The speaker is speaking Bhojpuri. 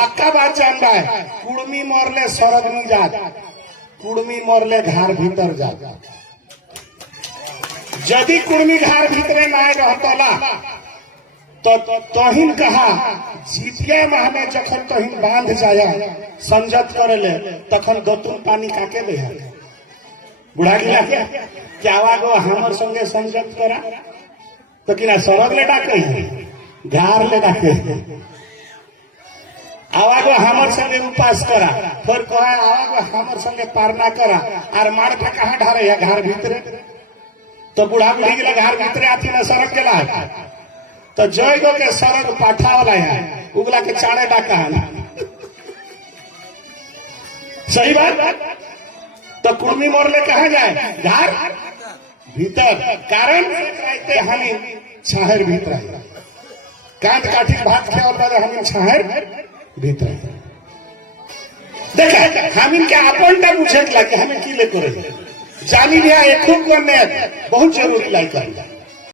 पक्का बात जान रहा है कुड़मी मरले सरग नहीं जात कुड़मी मरले घर भीतर जात यदि कुड़मी घर भीतरे ना रहतला तो तोहिन कहा जीतिया माह में जखन तोहिन बांध जाया संजत करे तखन गतुन पानी काके दे बुढ़ा गिला क्या गो हमर संगे संजत करा तो किना सरग ले डाके घर ले डाके आवागो हमर संगे उपास करा फिर कहा आवागो हमर संगे पारना करा और मारता कहाँ ढारे या घर भीतरे तो बुढ़ा बुढ़ी गिला घर भीतरे आती ना सरग के ला तो जय गो के सरग पाठा वाला है उगला के चाड़े डाका है सही बात तो कुर्मी मोरले कहा जाए घर भीतर कारण हमी छाहर भीतर कांत काठी भात खेल हमी छाहर भीतर देखा हमिन के अपन टा पूछे कि हमें की ले करे जानी भी खूब करने बहुत जरूरी लाई कर